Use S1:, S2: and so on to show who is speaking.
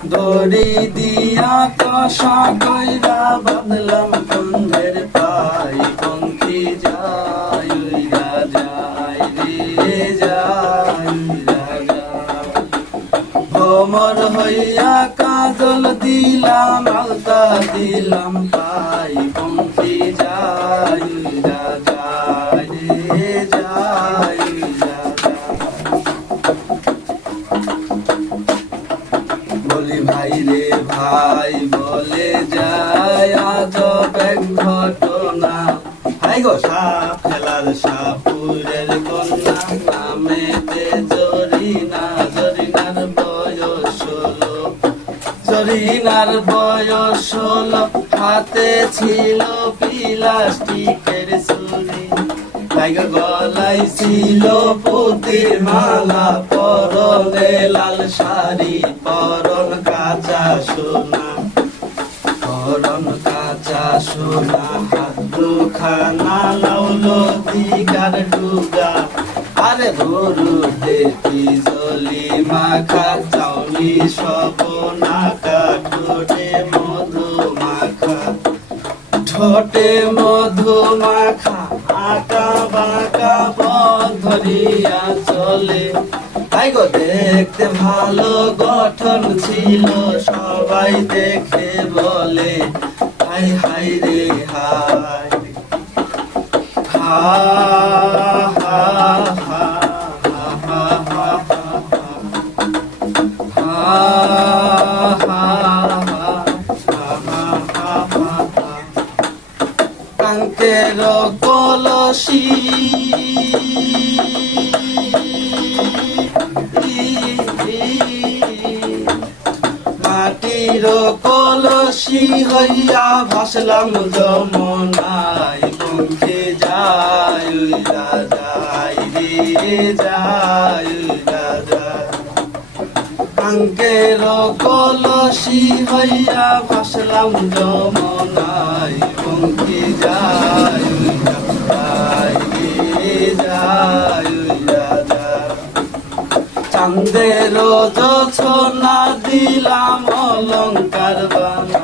S1: দড়ি দিয়া কষা কইরা বাদলাম কন্ধের পাই। পঙ্খী যাই উইরা যায় রে, যাই ভ্রমর হইয়া কাজল দিলাম, আলতা দিলাম পাই। পঙ্খী ভাই রে ভাই, বলে যায় আজ এক ঘটনা। হাই গো, সাপ খেলার সাপুরের কন্যা নামেতে জরিনা জরিনার বয়স হলো জরিনার বয়স হলো হাতে ছিল প্লাস্টিকের ছুরি। টাইগার গলায় ছিল পুতির মালা, পরনে লাল শাড়ি, পরন সোনা পরন কাঁচা সোনা হাত দুখানা লাউলো দিগার ডুগা। আরে গরু দেখি জলি মাখা, চাউনি সব নাকা ঠোঁটে মধু মাখা। ঠোঁটে মধু মাখা, আঁকা বাঁকা পথ ধরিয়া গো দেখতে ভালো গঠন ছিল সবাই দেখে বলে হাই হাই রে হাই হা হা হা মাটির কলসি হইয়া ভাসলাম যমনাই পঙ্খে যায় যায় রে যায় কাঙ্কের কলসি হইয়া ভাসলাম যমনাই পঙ্খী যায় উইরা চাঁদের যোছনা দিলাম অলঙ্কার বানা